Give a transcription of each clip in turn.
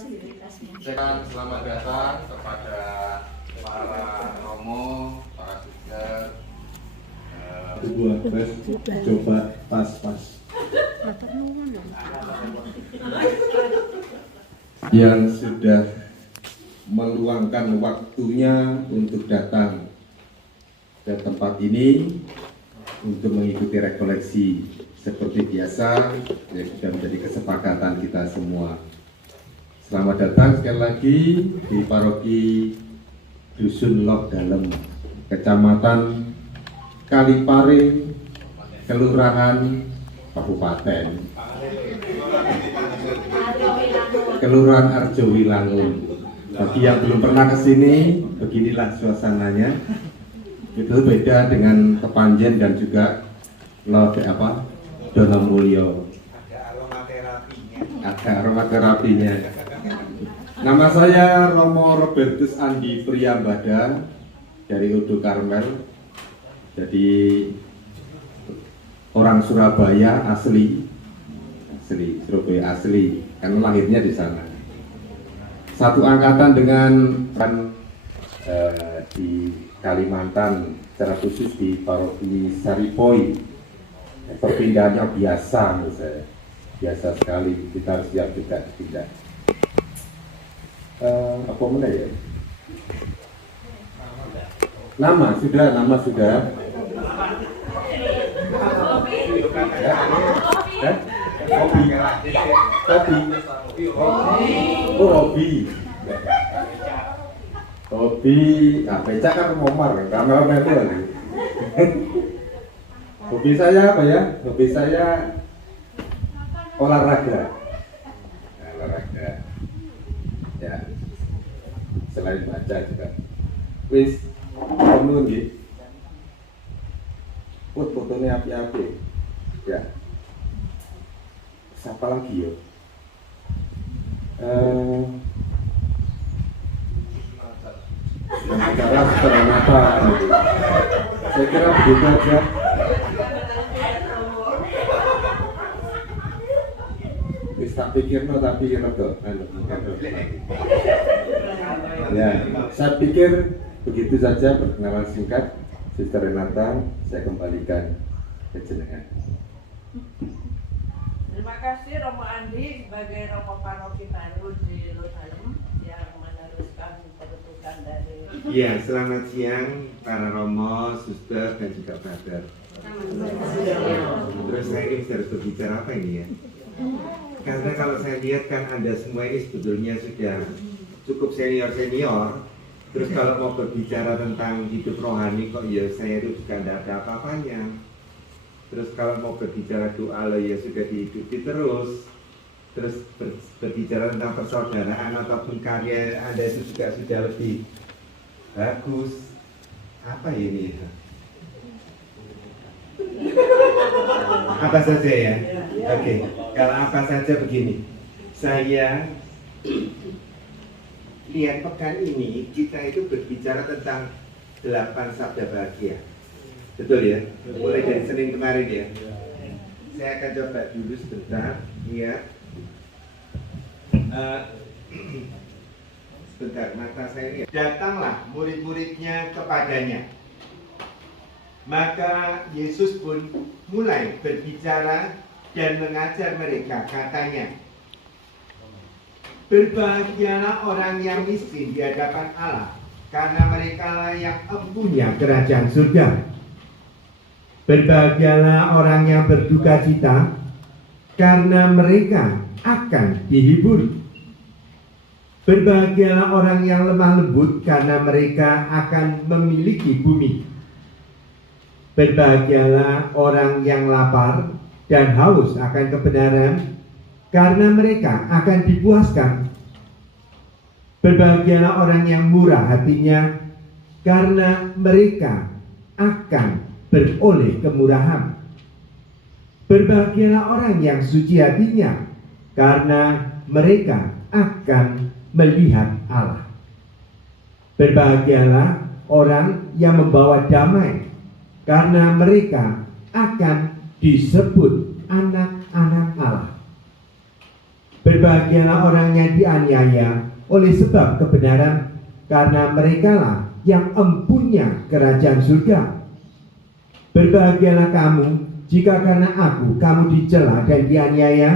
Selamat datang kepada para romo, para suster. Coba pas. Yang sudah meluangkan waktunya untuk datang ke tempat ini untuk mengikuti rekoleksi seperti biasa yang sudah menjadi kesepakatan kita semua. Selamat datang sekali lagi di Paroki Dusun Lok Dalem, Kecamatan Kaliparing, Kelurahan Kabupaten Kelurahan Arjowilangun. Bagi yang belum pernah ke sini, beginilah suasananya. Itu beda dengan Kepanjen dan juga Donomulyo. Ada aromaterapinya. Nama saya Romo Robertus Andi Priyambada dari Udo Karmel. Jadi orang Surabaya asli, Surabaya asli, karena lahirnya di sana. Satu angkatan dengan di Kalimantan, secara khusus di Paroki Saripoi. Perpindahannya biasa menurut saya, biasa sekali. Kita harus siap juga pindah. Apa mana ya? Nama sudah. Hobi, nah becak kan momar, kamera itu lagi. Hobi saya apa ya? Hobi saya olahraga. Ya, selain baca juga. Wis, kamu nih. Fotonya api-api. Ya. Siapa lagi ya? Acara Serenata. Saya kira begitu aja. Tak pikir tapi ya, saya pikir begitu saja perkenalan singkat. Sister Renata, saya kembalikan ke jenengan. Terima kasih Romo Andi sebagai Romo Paroki baru di Losalem yang meneruskan peruntukan dari. Iya, selamat siang para Romo, Suster dan juga Brother. Terus saya ini harus berbicara apa ini ya? Karena kalau saya lihat kan Anda semua ini sebetulnya sudah cukup senior. Terus kalau mau berbicara tentang hidup rohani kok ya saya itu juga tidak ada apa-apanya. Terus kalau mau berbicara doa ya sudah dihidupi terus. Terus berbicara tentang persaudaraan ataupun karya Anda itu juga sudah lebih bagus. Apa ini? Apa saja ya? Oke, kalau apa saja begini. Saya lihat pekan ini kita itu berbicara tentang 8 sabda bahagia. Betul ya? Mulai dari Senin kemarin ya. Saya akan coba dulu sebentar lihat. Sebentar, mata saya lihat. Datanglah murid-muridnya kepadanya. Maka Yesus pun mulai berbicara dan mengajar mereka, katanya, berbahagialah orang yang miskin di hadapan Allah, karena merekalah yang empunya kerajaan surga. Berbahagialah orang yang berduka cita, karena mereka akan dihibur. Berbahagialah orang yang lemah lembut, karena mereka akan memiliki bumi. Berbahagialah orang yang lapar dan haus akan kebenaran, karena mereka akan dipuaskan. Berbahagialah orang yang murah hatinya, karena mereka akan beroleh kemurahan. Berbahagialah orang yang suci hatinya, karena mereka akan melihat Allah. Berbahagialah orang yang membawa damai, karena mereka akan disebut anak-anak Allah. Berbahagialah orang yang dianiaya oleh sebab kebenaran, karena merekalah yang empunya kerajaan surga. Berbahagialah kamu jika karena aku kamu dicela dan dianiaya,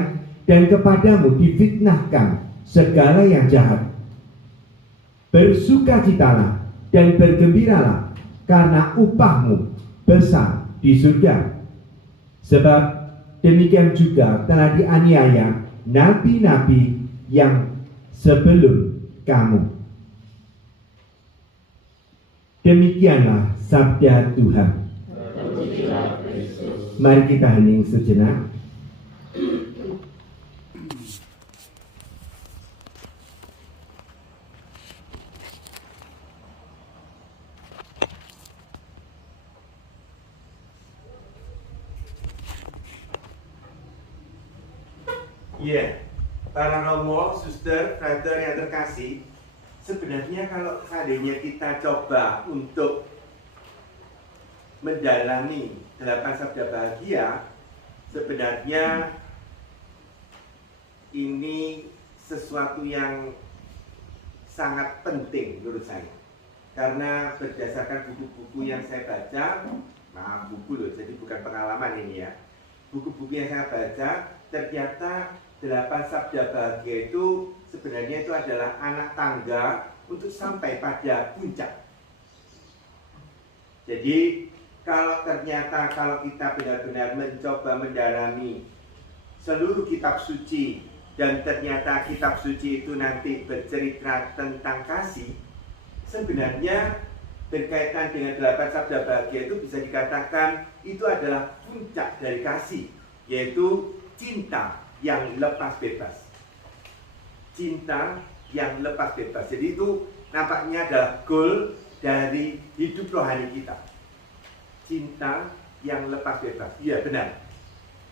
dan kepadamu difitnahkan segala yang jahat. Bersukacitalah dan bergembiralah, karena upahmu besar di surga. Sebab demikian juga telah dianiaya nabi-nabi yang sebelum kamu. Demikianlah sabda Tuhan. Mari kita hening sejenak. Iya, para romo, suster, brother yang terkasih, sebenarnya kalau seandainya kita coba untuk mendalami 8 sabda bahagia, sebenarnya ini sesuatu yang sangat penting menurut saya. Karena berdasarkan buku-buku yang saya baca, maaf buku loh, jadi bukan pengalaman ini ya. Buku-buku yang saya baca, ternyata 8 sabda bahagia itu sebenarnya itu adalah anak tangga untuk sampai pada puncak. Jadi kalau ternyata kalau kita benar-benar mencoba mendalami seluruh kitab suci, dan ternyata kitab suci itu nanti bercerita tentang kasih, sebenarnya berkaitan dengan 8 sabda bahagia itu bisa dikatakan itu adalah puncak dari kasih, yaitu cinta yang lepas bebas. Cinta yang lepas bebas. Jadi itu nampaknya adalah goal dari hidup rohani kita. Cinta yang lepas bebas. Iya benar.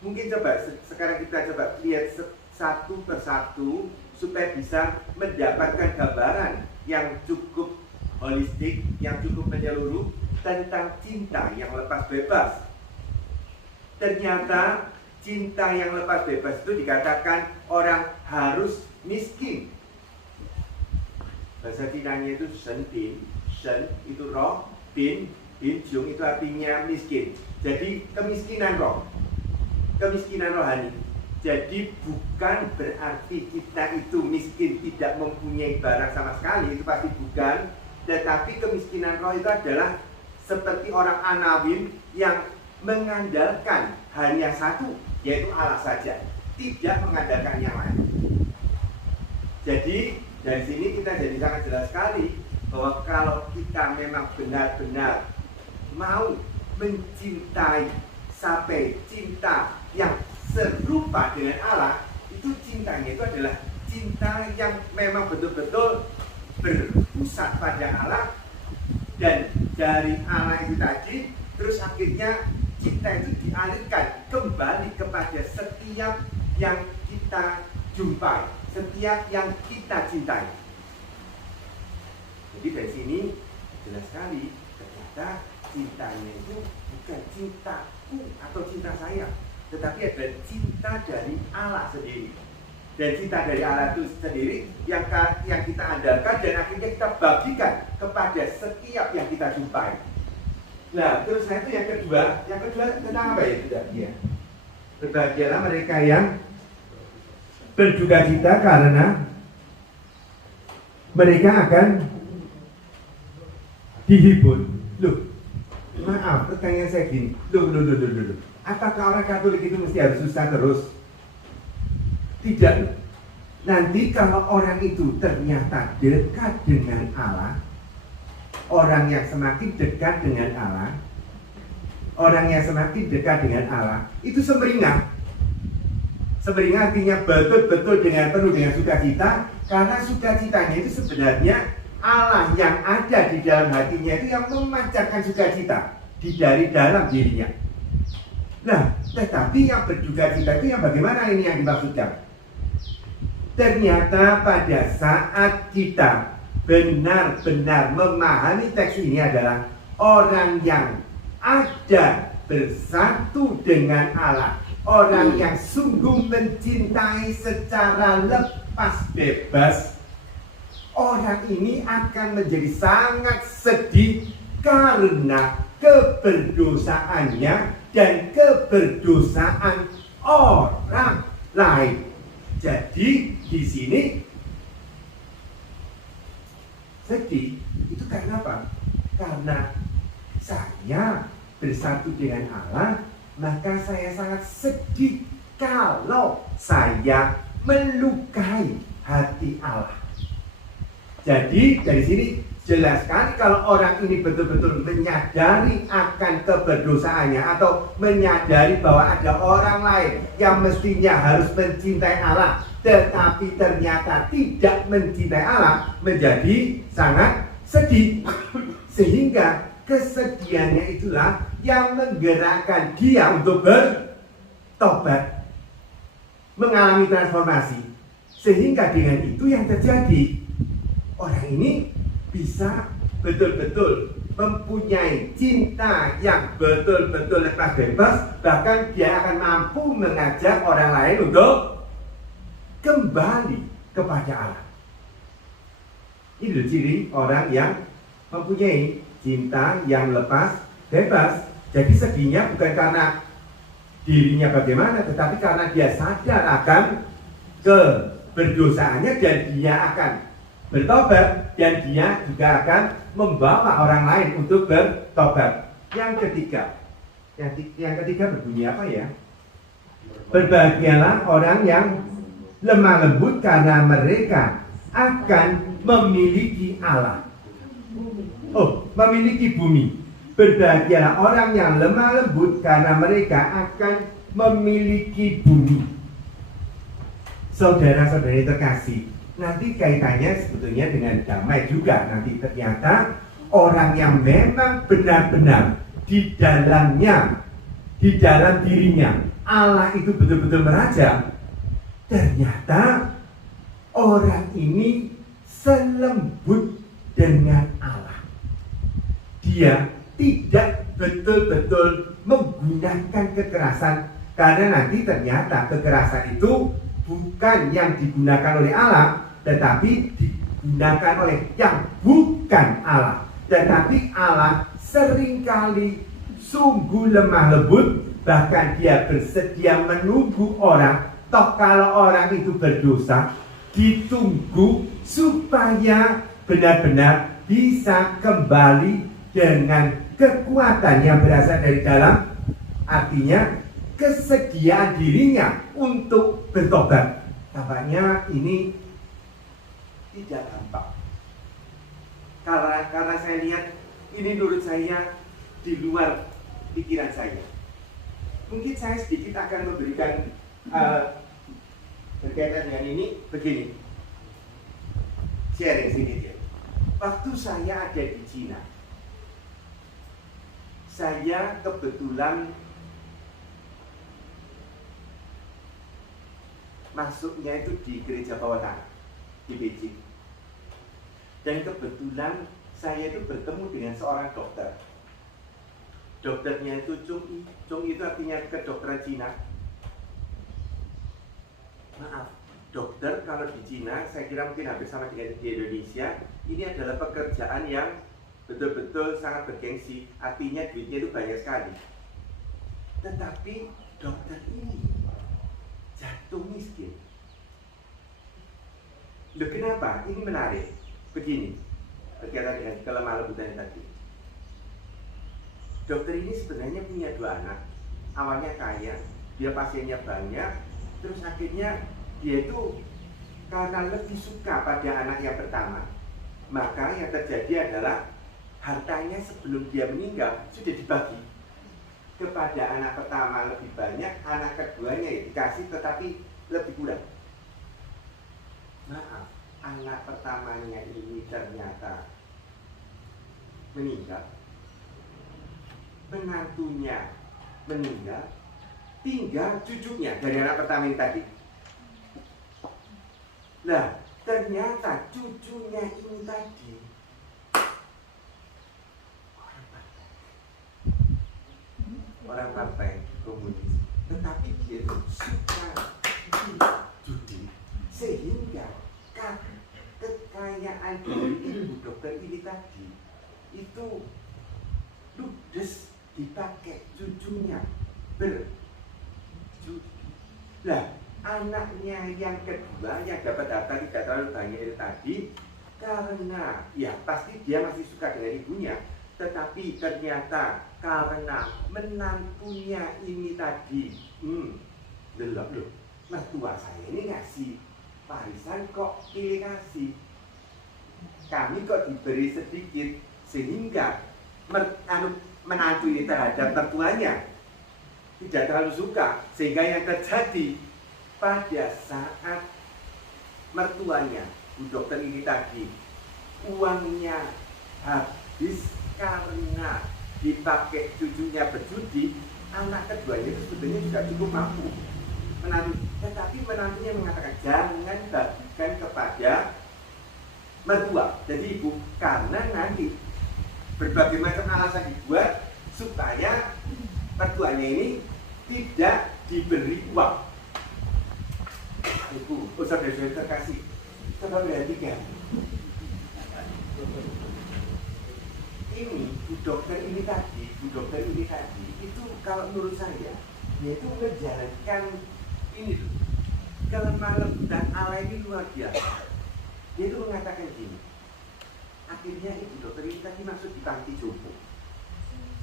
Mungkin coba sekarang kita coba lihat satu persatu supaya bisa mendapatkan gambaran yang cukup holistik, yang cukup menyeluruh tentang cinta yang lepas bebas. Ternyata cinta yang lepas bebas itu dikatakan orang harus miskin. Bahasa Cinanya itu shen bin, shen itu roh, bin jung itu artinya miskin. Jadi kemiskinan roh, kemiskinan rohani. Jadi bukan berarti kita itu miskin, tidak mempunyai barang sama sekali, itu pasti bukan. Tetapi kemiskinan roh itu adalah seperti orang Anawim yang mengandalkan hanya satu, yaitu Allah saja, tidak mengandalkan yang lain. Jadi dari sini kita jadi sangat jelas sekali bahwa kalau kita memang benar-benar mau mencintai sampai cinta yang serupa dengan Allah, itu cintanya itu adalah cinta yang memang betul-betul berpusat pada Allah, dan dari Allah itu tadi terus akhirnya cinta itu dialirkan kembali kepada setiap yang kita jumpai, setiap yang kita cintai. Jadi dari sini jelas sekali ternyata cintanya itu bukan cintaku atau cinta saya, tetapi adalah cinta dari Allah sendiri. Dan cinta dari Allah itu sendiri yang kita andalkan dan akhirnya kita bagikan kepada setiap yang kita jumpai. Nah, terus itu yang kedua tentang apa ya sudah? Ya. Berbahagialah mereka yang berduka cita karena mereka akan dihibur. Loh, maaf, pertanyaan saya gini. Loh. Apakah orang Katolik itu mesti harus susah terus? Tidak. Nanti kalau orang itu ternyata dekat dengan Allah, orang yang semakin dekat dengan Allah, orang yang semakin dekat dengan Allah, itu semeringah. Semeringah artinya betul-betul penuh dengan sukacita, karena sukacitanya itu sebenarnya Allah yang ada di dalam hatinya itu yang memancarkan sukacita dari dalam dirinya. Nah, tetapi yang berduka cita itu yang bagaimana ini yang dimaksudkan? Ternyata pada saat kita benar-benar memahami teks ini adalah orang yang ada bersatu dengan Allah orang yang sungguh mencintai secara lepas bebas, orang ini akan menjadi sangat sedih karena keberdosaannya dan keberdosaan orang lain. Jadi di sini sedih itu karena apa? Karena saya bersatu dengan Allah, maka saya sangat sedih kalau saya melukai hati Allah. Jadi dari sini jelas sekali kalau orang ini betul-betul menyadari akan keberdosaannya atau menyadari bahwa ada orang lain yang mestinya harus mencintai Allah tetapi ternyata tidak mencintai Allah, menjadi sangat sedih. Sehingga kesedihannya itulah yang menggerakkan dia untuk bertobat, mengalami transformasi. Sehingga dengan itu yang terjadi, orang ini bisa betul-betul mempunyai cinta yang betul-betul lepas bebas. Bahkan dia akan mampu mengajak orang lain untuk kembali kepada Allah. Ini ciri orang yang mempunyai cinta yang lepas bebas. Jadi sedihnya bukan karena dirinya bagaimana, tetapi karena dia sadar akan keberdosaannya dan dia akan bertobat, dan dia juga akan membawa orang lain untuk bertobat. Yang ketiga berbunyi apa ya? Berbahagialah orang yang lemah lembut karena mereka akan memiliki Allah. Memiliki bumi. Berbahagialah orang yang lemah lembut karena mereka akan memiliki bumi. Saudara-saudari terkasih, nanti kaitannya sebetulnya dengan damai juga. Nanti ternyata orang yang memang benar-benar di dalamnya, di dalam dirinya Allah itu betul-betul meraja, ternyata orang ini selembut dengan Allah. Dia tidak betul-betul menggunakan kekerasan, karena nanti ternyata kekerasan itu bukan yang digunakan oleh Allah, tetapi digunakan oleh yang bukan Allah. Tetapi Allah seringkali sungguh lemah lembut, bahkan dia bersedia menunggu orang. Toh kalau orang itu berdosa, ditunggu supaya benar-benar bisa kembali dengan kekuatan yang berasal dari dalam. Artinya kesediaan dirinya untuk bertobat. Tampaknya ini tidak gampang. Karena saya lihat ini menurut saya di luar pikiran saya. Mungkin saya sedikit akan memberikan berkaitan dengan ini begini. Sharing sedikit ya. Waktu saya ada di Cina, saya kebetulan masuknya itu di gereja bawah tanah di Beijing. Dan kebetulan saya itu bertemu dengan seorang dokter. Dokternya itu Chung Yi. Chung Yi itu artinya kedokteran Cina. Maaf, dokter kalau di Cina saya kira mungkin hampir sama dengan di Indonesia. Ini adalah pekerjaan yang betul-betul sangat bergengsi. Artinya duitnya itu banyak sekali. Tetapi dokter ini jatuh miskin. Loh, kenapa? Ini menarik. Begini, berkaitan dengan kelemah lembutan tadi. Dokter ini sebenarnya punya 2 anak. Awalnya kaya, dia pasiennya banyak, terus akhirnya dia itu karena lebih suka pada anak yang pertama, maka yang terjadi adalah hartanya sebelum dia meninggal sudah dibagi. Kepada anak pertama lebih banyak, anak keduanya ya dikasih tetapi lebih kurang. Maaf, anak pertamanya ini ternyata meninggal, menantunya meninggal, tinggal cucunya dari anak pertama yang tadi. Nah, ternyata cucunya ini tadi orang partai komunis. tetapi dia itu suka judi, sehingga kekayaan dari ibu dokter ini tadi itu ludes dipakai cucunya berjudi. Lah, anaknya yang kedua yang dapat harta tidak terlalu banyak itu tadi, karena ya pasti dia masih suka dengan ibunya, tetapi ternyata karena menantunya ini tadi, delok loh, mertua saya ini ngasih warisan kok pilih kasih, kami kok diberi sedikit, sehingga menantu ini terhadap mertuanya tidak terlalu suka, sehingga yang terjadi pada saat mertuanya Bu Dokter ini tadi uangnya habis karena dipakai cucunya berjudi, anak keduanya itu sebetulnya juga cukup mampu menantu, tetapi menantunya mengatakan jangan bagikan kepada mertua, jadi ibu, karena nanti berbagai macam alasan dibuat supaya mertuanya ini tidak diberi uang. Ibu, saudara-saudara terkasih, coba perhatikan. Ini Bu Dokter ini tadi itu kalau menurut saya dia itu menjalankan ini tuh kelemahan lembutan Allah ini luar biasa. Dia itu mengatakan gini, akhirnya ibu dokter ini tadi masuk di panti jompo.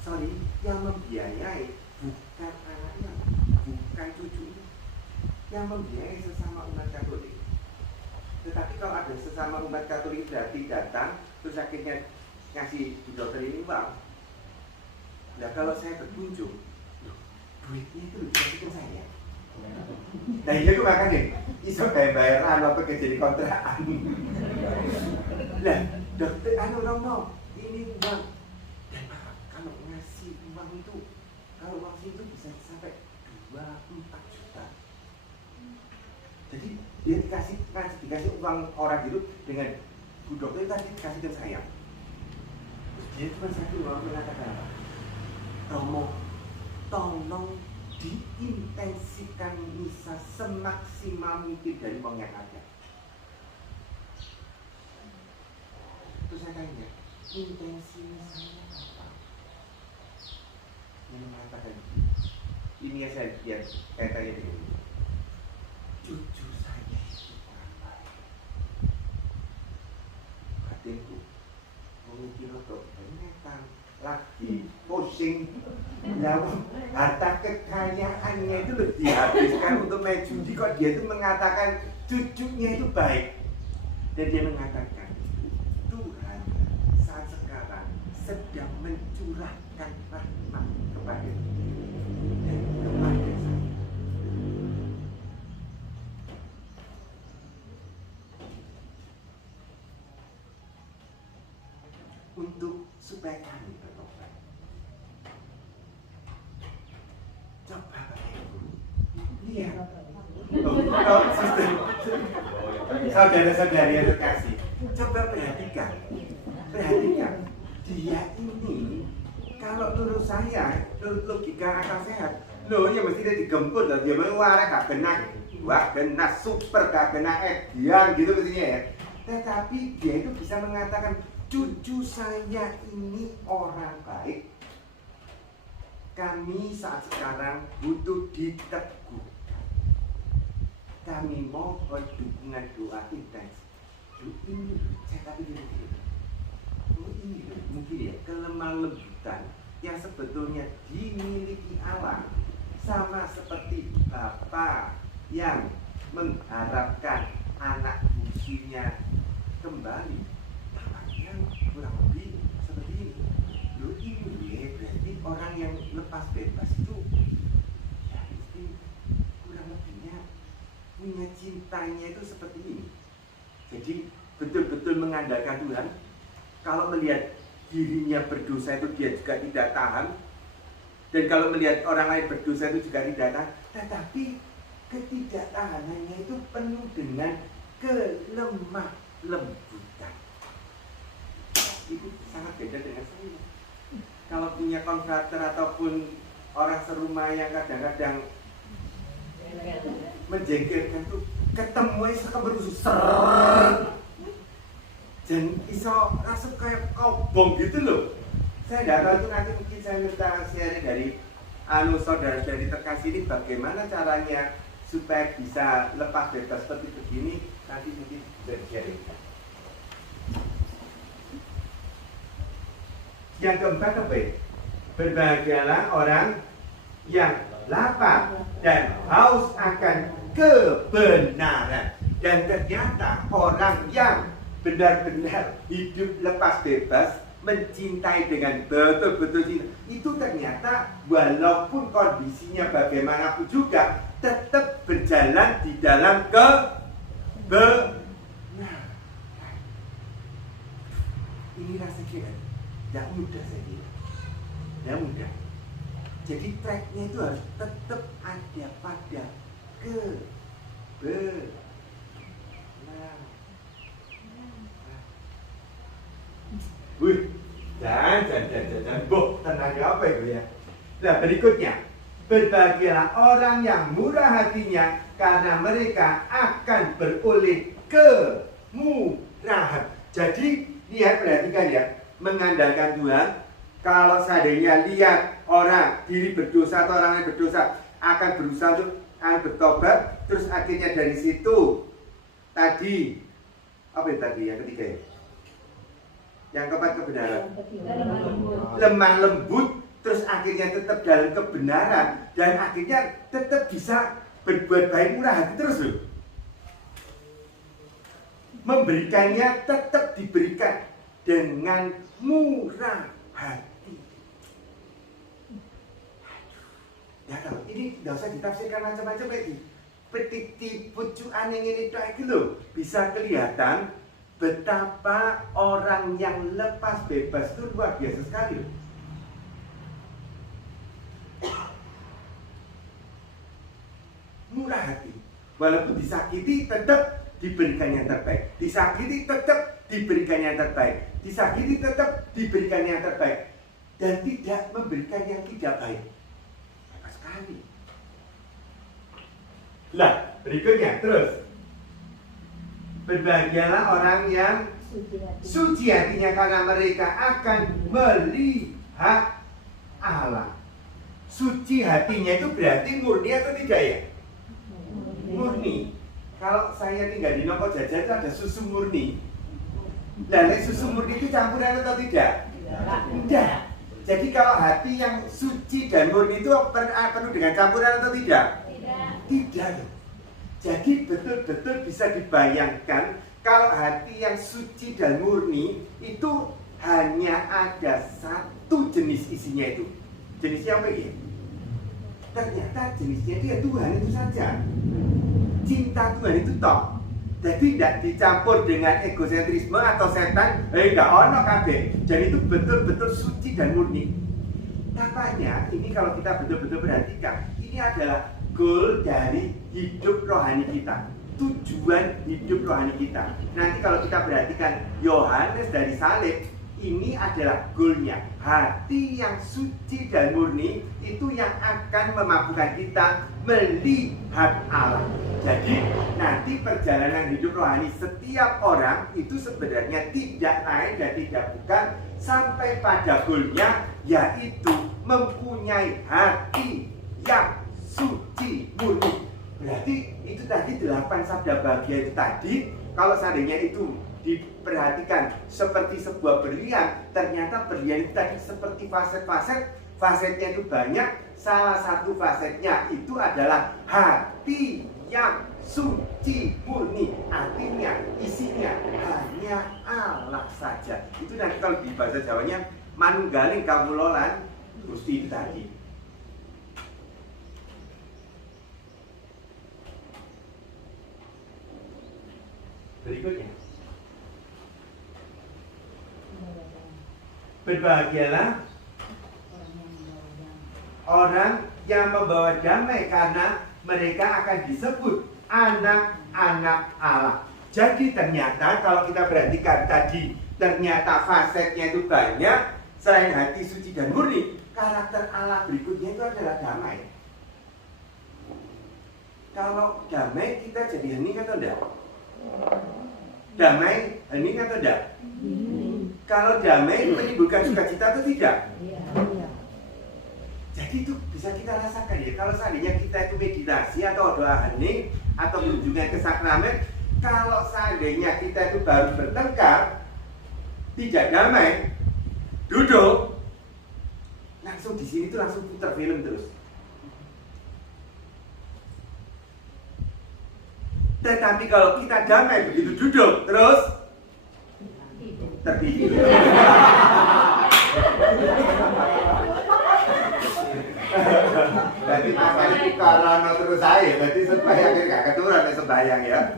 Sorry, yang membiayai bukan anaknya, bukan cucunya, yang membiayai sesama umat Katolik. Tetapi kalau ada sesama umat Katolik berarti datang terus akhirnya ngasih bu dokter ini uang. Nah kalau saya berkunjung, duitnya itu dikasih ke saya. Nah iya itu makanya iso bayar apa kerja di kontrakan. Lah dokter Romo ini uang, dan kalau ngasih uang itu, kalau uang itu bisa sampai 2-4 juta. Jadi dia dikasih uang orang itu dengan bu dokter tadi dikasih ke saya. Terus dia cuma satu orang mengatakan apa? Romo, tolong diintensikan misa semaksimal mungkin dari uang yang ada. Terus saya tanya, intensi misanya apa? Yang mengatakan ini ya saya lihat, saya tanya dulu. Cucu saya itu orang baik. Batinku memikir untuk penyetan lagi pusing. Nah, harta kekayaannya itu lebih dihabiskan untuk main judi, kok dia itu mengatakan cucunya itu baik. Dan dia mengatakan Tuhan saat sekarang sedang mencurahkan rahmat kepada dia dan kepada saya. Untuk supaya kami bertobat. Coba lihat. Saudara-saudari yang terkasih, coba perhatikan. Dia ini, kalau menurut saya, menurut logika akal sehat, loh ya mesti dia digempur dan dia mengeluarkan gak kena, wah kena super, gak kena edian gitu mestinya ya. Tetapi dia itu bisa mengatakan cucu saya ini orang baik. Kami saat sekarang butuh diteguhkan. Kami mohon dukungan doa intens. Ini saya tapi gini. Ini mungkin ya kelemahan lembutan yang sebetulnya dimiliki Allah, sama seperti bapak yang mengharapkan anak bungsunya kembali. Tampaknya kurang lebih seperti ini. Loh ini berarti orang yang lepas bebas itu ya mesti kurang lebihnya punya cintanya itu seperti ini. Jadi betul-betul mengandalkan Tuhan. Kalau melihat dirinya berdosa itu dia juga tidak tahan, dan kalau melihat orang lain berdosa itu juga tidak tahan. Tetapi ketidaktahanannya itu penuh dengan kelemah lembutan. Itu sangat beda dengan saya. Kalau punya konfrater ataupun orang serumah yang kadang-kadang menjengkelkan tuh ketemu aja keberusus ser dan iso langsung kayak kobong gitu loh. Saya nggak tahu itu nanti mungkin saya minta sharing dari saudara-saudari terkasih ini bagaimana caranya supaya bisa lepas bebas seperti begini, nanti mungkin bisa sharing. Yang keempat apa ya? Berbahagialah orang yang lapar dan haus akan kebenaran. Dan ternyata orang yang benar-benar hidup lepas bebas, mencintai dengan betul-betul cinta, itu ternyata walaupun kondisinya bagaimanapun juga tetap berjalan di dalam kebenaran. Ini rasanya tidak mudah saya kira, tidak mudah. Jadi tracknya itu harus tetap ada pada kebenaran. Wih, dan boh, tenaga apa itu ya? Nah berikutnya, berbahagialah orang yang murah hatinya karena mereka akan beroleh kemurahan. Jadi lihat, perhatikan ya, mengandalkan Tuhan. Kalau seandainya lihat orang diri berdosa atau orang yang berdosa akan berusaha untuk bertobat, terus akhirnya dari situ tadi apa yang tadi yang ketiga ya? Yang keempat kebenaran, lemah lembut, terus akhirnya tetap dalam kebenaran dan akhirnya tetap bisa berbuat baik, murah hati terus loh. Memberikannya tetap diberikan dengan murah hati. Ya kalau ini nggak usah ditafsirkan macam-macam lagi. Petiti pucuan yang ini itu loh, bisa kelihatan betapa orang yang lepas bebas itu luar biasa sekali loh. Murah hati, walaupun disakiti tetap diberikan yang terbaik, disakiti tetap diberikan yang terbaik, disakiti tetap diberikan yang terbaik, dan tidak memberikan yang tidak baik. Apa sekali. Lah, berikutnya terus. Berbahagialah orang yang suci hatinya karena mereka akan melihat Allah. Suci hatinya itu berarti murni atau tidak ya? Murni. Kalau saya tinggal di Noko Jajan itu ada susu murni. Lalu susu murni itu campuran atau tidak? Tidak. Jadi kalau hati yang suci dan murni itu penuh dengan campuran atau tidak? Tidak. Jadi betul-betul bisa dibayangkan kalau hati yang suci dan murni itu hanya ada satu jenis isinya itu. Jenisnya apa ya? Ternyata jenisnya itu ya Tuhan itu saja. Cinta Tuhan itu toh. Jadi tidak dicampur dengan egosentrisme atau setan. Enggak ono kabeh. Jadi itu betul-betul suci dan murni. Tampaknya ini kalau kita betul-betul perhatikan, ini adalah goal dari hidup rohani kita, tujuan hidup rohani kita. Nanti kalau kita perhatikan Yohanes dari salib, ini adalah goalnya. Hati yang suci dan murni itu yang akan memampukan kita melihat Allah. Jadi nanti perjalanan hidup rohani setiap orang itu sebenarnya tidak lain dan tidak bukan sampai pada goalnya, yaitu mempunyai hati yang suci murni. Berarti itu tadi 8 sabda bahagia itu tadi, kalau seandainya itu diperhatikan seperti sebuah berlian, ternyata berlian itu tadi seperti fasetnya itu banyak. Salah satu fasetnya itu adalah hati yang suci murni. Artinya isinya hanya Allah saja. Itu nanti kalau di bahasa Jawanya manunggaling kawulolan Gusti itu tadi. Berikutnya, berbahagialah orang yang membawa damai karena mereka akan disebut anak-anak Allah. Jadi ternyata kalau kita perhatikan tadi, ternyata fasetnya itu banyak. Selain hati suci dan murni, karakter Allah berikutnya itu adalah damai. Kalau damai kita jadi hening atau enggak? Damai hening atau enggak? Kalau damai menimbulkan sukacita atau tidak? Jadi itu bisa kita rasakan ya. Kalau seandainya kita itu meditasi atau doa hening atau kunjungan ke sakramen, kalau seandainya kita itu baru bertengkar, tidak damai, duduk, langsung di sini tuh langsung putar film terus. Tetapi kalau kita damai begitu duduk terus tertidur. Berarti masalah itu karena terus saya, berarti supaya gak keturun sembahyang ya.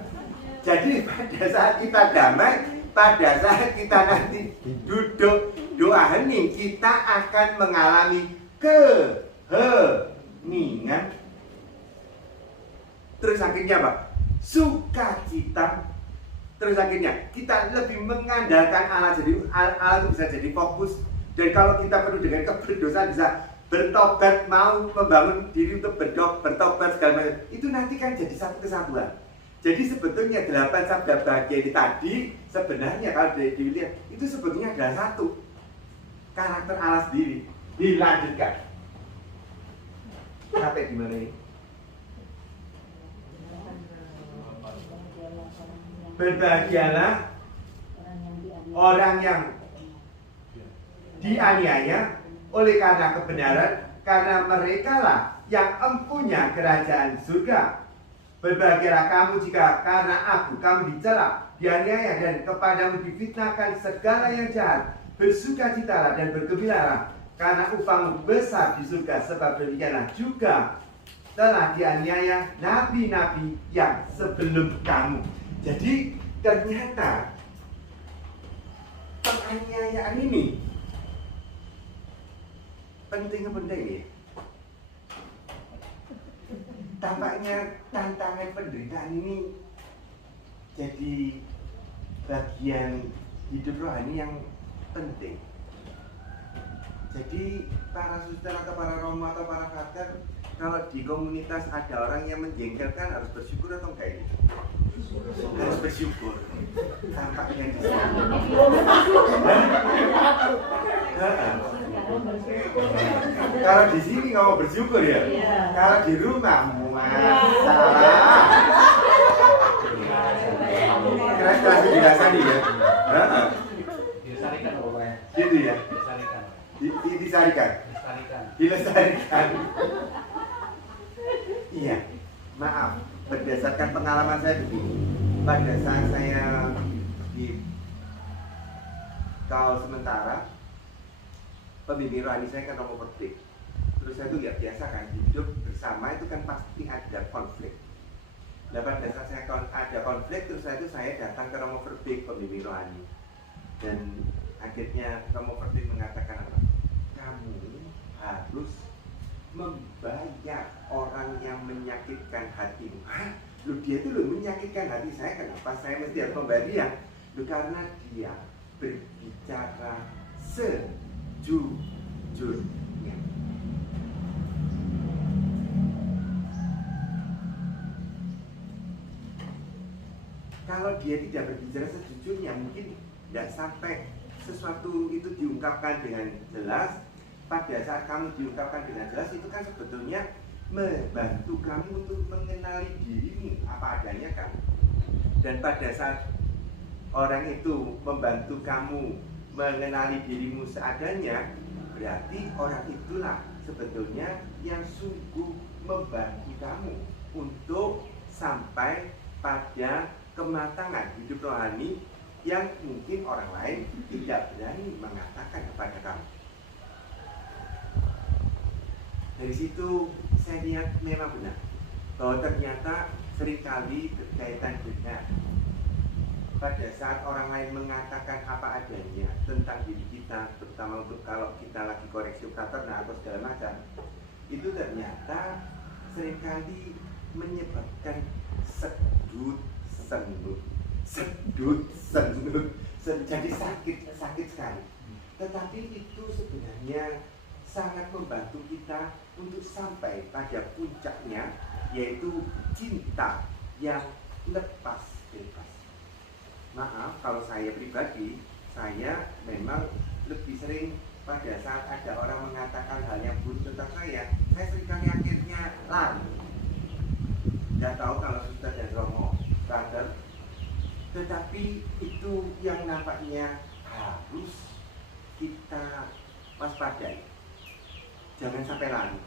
Jadi pada saat kita damai, pada saat kita nanti duduk doa hening, kita akan mengalami keheningan. Terus akhirnya apa? Sukacita. Terus akhirnya kita lebih mengandalkan Allah, jadi Allah itu bisa jadi fokus. Dan kalau kita penuh dengan keberdosaan bisa bertobat, mau membangun diri untuk bertobat segala macam, itu nanti kan jadi satu kesatuan. Jadi sebetulnya 8 sabda bahagia ini tadi sebenarnya kalau dilihat itu sebetulnya adalah satu karakter Allah sendiri dilanjutkan. Sampai di mana ini? Berbahagialah orang yang dianiaya oleh karena kebenaran, karena mereka lah yang empunya kerajaan surga. Berbahagialah kamu jika karena aku kamu dicela, dianiaya dan kepadamu difitnahkan segala yang jahat. Bersukacitalah dan bergembiralah, karena upahmu besar di surga, sebab demikianlah juga telah dianiaya nabi-nabi yang sebelum kamu. Jadi ternyata penganiayaan ini penting ya. Tampaknya tantangan penderitaan ini jadi bagian hidup rohani yang penting. Jadi para suster atau para romo atau para frater, kalau di komunitas ada orang yang menjengkelkan, harus bersyukur atau enggak ini? Harus bersyukur. Tampaknya di sana. Kalau di sini nggak mau bersyukur ya? Kalau di rumah masalah. Kira-kira dirasani ya? Disarikan pokoknya. Gitu ya? Disarikan. Dilestarikan. Iya, maaf. Berdasarkan pengalaman saya begini, pada saat saya di kawal sementara, pembimbing rohani saya kan Romo Pertik. Terus saya tuh ya biasa kan hidup bersama itu kan pasti ada konflik. Nah pada saat saya ada konflik, terus saya datang ke Romo Pertik, pembimbing rohani. Dan akhirnya Romo Pertik mengatakan apa? Kamu harus membayar orang yang menyakitkan hatimu. Hah? Lu dia itu menyakitkan hati saya, kenapa saya mesti harus membayar dia? Lu karena dia berbicara sejujurnya. Kalau dia tidak berbicara sejujurnya, mungkin tidak sampai sesuatu itu diungkapkan dengan jelas. Pada saat kamu diungkapkan dengan jelas, itu kan sebetulnya membantu kamu untuk mengenali dirimu apa adanya kan. Dan pada saat orang itu membantu kamu mengenali dirimu seadanya, berarti orang itulah sebetulnya yang sungguh membantu kamu untuk sampai pada kematangan hidup rohani yang mungkin orang lain tidak berani mengatakan kepada kamu. Dari situ saya lihat memang benar bahwa ternyata seringkali berkaitan dengan pada saat orang lain mengatakan apa adanya tentang diri kita, terutama untuk kalau kita lagi koreksi operator atau segala macam, itu ternyata seringkali menyebabkan sedut senut, jadi sakit sekali. Tetapi itu sebenarnya sangat membantu kita untuk sampai pada puncaknya yaitu cinta yang lepas bebas. Maaf kalau saya pribadi, saya memang lebih sering pada saat ada orang mengatakan hal yang buruk tentang saya seringkali akhirnya lari. Tidak tahu kalau Suster dan Romo sadar, tetapi itu yang nampaknya harus kita waspadai. Jangan sampai lari,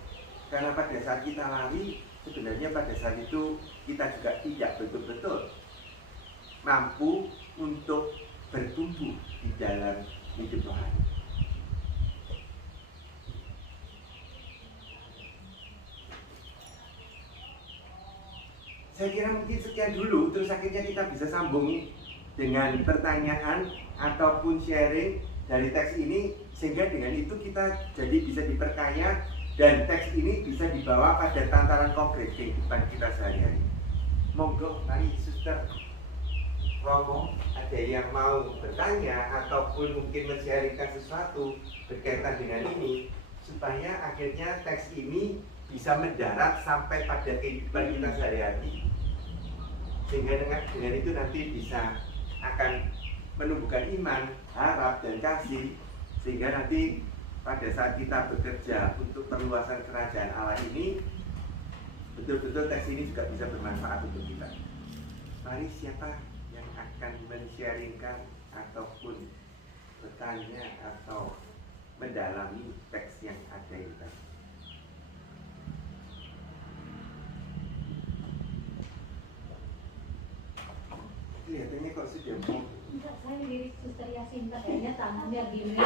karena pada saat kita lari, sebenarnya pada saat itu kita juga tidak betul-betul mampu untuk bertumbuh di dalam hidup rohani. Saya kira mungkin sekian dulu, terus akhirnya kita bisa sambung dengan pertanyaan ataupun sharing dari teks ini, sehingga dengan itu kita jadi bisa diperkaya dan teks ini bisa dibawa pada tantangan konkret kehidupan kita sehari-hari. Monggo, mari Suster Romo, ada yang mau bertanya ataupun mungkin men-sharingkan sesuatu berkaitan dengan ini, supaya akhirnya teks ini bisa mendarat sampai pada kehidupan kita sehari-hari, sehingga dengan itu nanti bisa akan menumbuhkan iman, harap, dan kasih, sehingga nanti pada saat kita bekerja untuk perluasan kerajaan Allah ini, betul-betul teks ini juga bisa bermanfaat untuk kita. Mari, siapa yang akan men-sharingkan ataupun bertanya atau mendalami teks yang ada ini tadi? Kelihatannya kok sudah mau. Enggak, saya lirik Suster Yasinta kayaknya tangannya gini.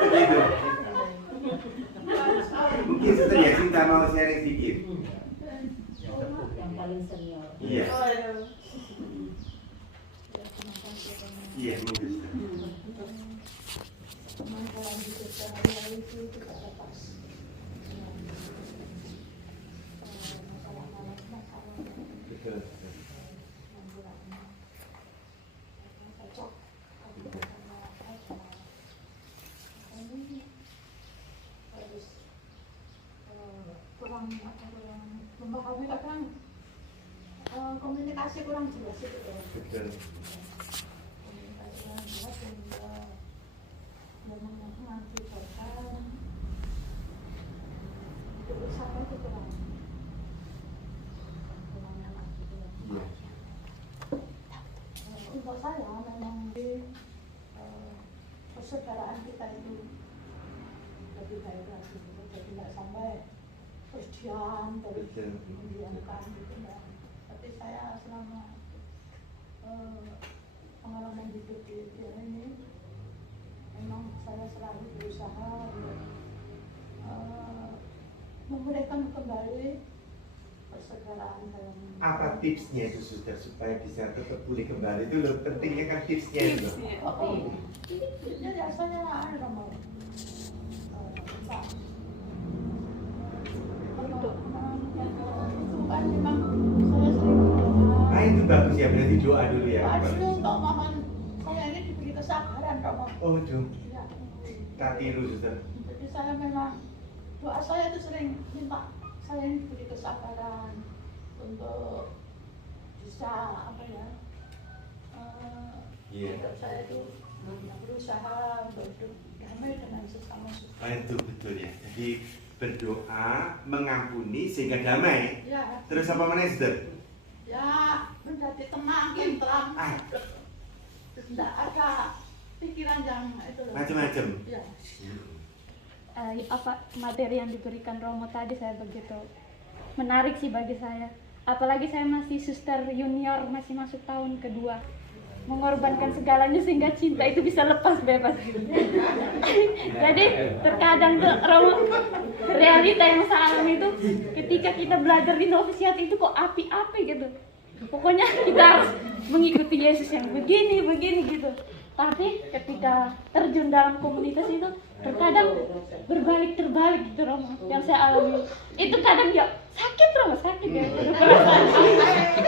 Begitu. Mungkin Suster Yasinta mau sharing sedikit. Yang paling senior. Iya. Iya, mungkin. Masalah di sehari-hari itu tidak lepas. Betul. Memahami kadang komunikasi kurang jelas itu ya. Betul. Komunikasi kurang jelas sehingga yang mengakibatkan berusaha itu kurang enak gitu ya. Iya. Untuk saya memang di persaudaraan kita itu lebih baik lagi, jadi tidak sampai terus diam terus mendiamkan gitu ya. Tapi saya selama pengalaman hidup di ini memang saya selalu berusaha untuk memulihkan kembali persaudaraan dalam. Apa tipsnya itu Suster supaya bisa tetap pulih kembali? Itu loh, pentingnya kan tipsnya itu. Oh, ini tipsnya biasanya ada mau itu kan memang saya sering Ah, itu bagus ya, berarti doa dulu ya. dulu untuk mohon saya ini diberi kesabaran Romo. Oh, Jum. Ya. Tak tiru Suster. Jadi saya memang doa saya itu sering minta saya ini diberi kesabaran untuk bisa apa ya? Iya. Untuk saya itu berusaha untuk hidup damai dengan sesama suku. Ah, itu betul ya. Jadi berdoa, mengampuni sehingga damai. Ya, Terus apa mana Suster? ya menjadi tenang, tentram. Ah, Tidak ada pikiran yang itu loh. macam-macam. Ya. Apa materi yang diberikan Romo tadi saya begitu menarik sih bagi saya. Apalagi saya masih suster junior, masih masuk tahun kedua, mengorbankan segalanya sehingga cinta itu bisa lepas bebas. Jadi terkadang tuh Romo, realita yang saya alami itu ketika kita belajar di novisiat itu kok api-api gitu. Pokoknya kita harus mengikuti Yesus yang begini gitu. Tapi ketika terjun dalam komunitas itu terkadang terbalik gitu Romo, yang saya alami itu kadang ya sakit Romo, sakit ya perasaan sakit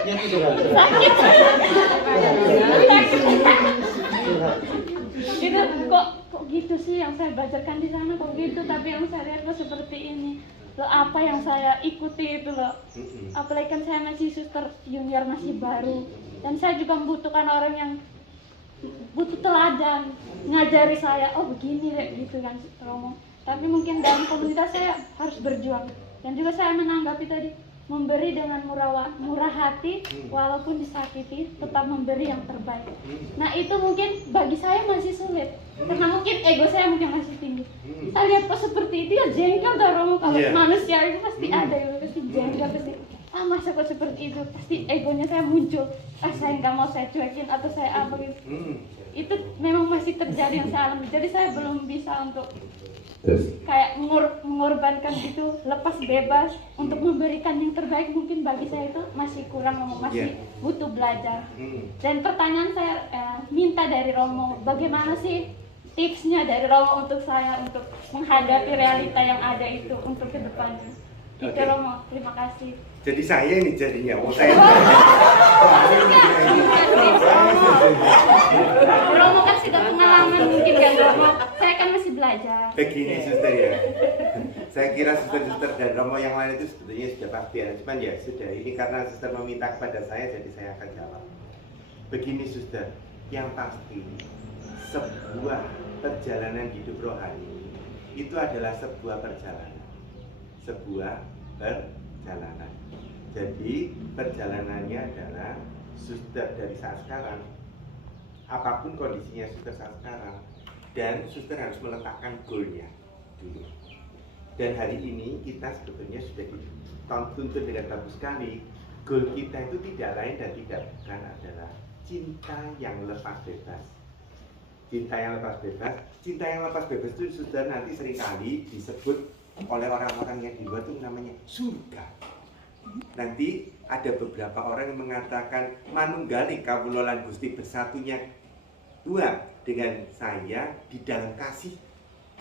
itu kok gitu sih yang saya belajarkan di sana kok gitu, tapi yang saya lihat kok seperti ini. Loh, apa yang saya ikuti itu loh. Apalagi kan saya masih suster junior, masih baru, dan saya juga membutuhkan orang yang butuh teladan, ngajari saya, oh begini deh gitu kan Romo. Tapi mungkin dalam komunitas saya harus berjuang, dan juga saya menanggapi tadi, memberi dengan murah hati, walaupun disakiti, tetap memberi yang terbaik. Nah itu mungkin bagi saya masih sulit, karena mungkin ego saya mungkin masih tinggi. Saya lihat kok seperti itu ya jengkel dah Romo, kalau manusia itu pasti ada yang pasti jengkel, pasti masa kok seperti itu, pasti egonya saya muncul, saya nggak mau, saya cuekin atau saya apa gitu. Itu memang masih terjadi yang saya alami, jadi saya belum bisa untuk kayak mengorbankan gitu, lepas bebas untuk memberikan yang terbaik. Mungkin bagi saya itu masih kurang, masih butuh belajar. Dan pertanyaan saya minta dari Romo, bagaimana sih tipsnya dari Romo untuk saya untuk menghadapi realita yang ada itu untuk kedepannya? Gitu Romo, terima kasih. Jadi saya ini jadinya, saya Romo kan sudah pengalaman mungkin kan Romo, saya kan masih belajar. begini suster ya. Saya kira suster-suster dan Romo yang lain itu sebetulnya sudah pasti ada, cuman ya sudah, ini karena suster meminta kepada saya, jadi saya akan jawab. Begini suster, yang pasti sebuah perjalanan hidup rohani itu adalah sebuah perjalanan. Jadi perjalanannya adalah suster dari saat sekarang, apapun kondisinya suster saat sekarang, dan suster harus meletakkan goalnya dulu. Dan hari ini kita sebetulnya sudah dituntut dengan bagus sekali. Goal kita itu tidak lain dan tidak bukan adalah cinta yang lepas bebas. Cinta yang lepas bebas itu sudah nanti seringkali disebut oleh orang-orang yang di luar itu namanya surga. Nanti ada beberapa orang yang mengatakan manunggali kawulolan Gusti, bersatunya Tuhan dengan saya di dalam kasih.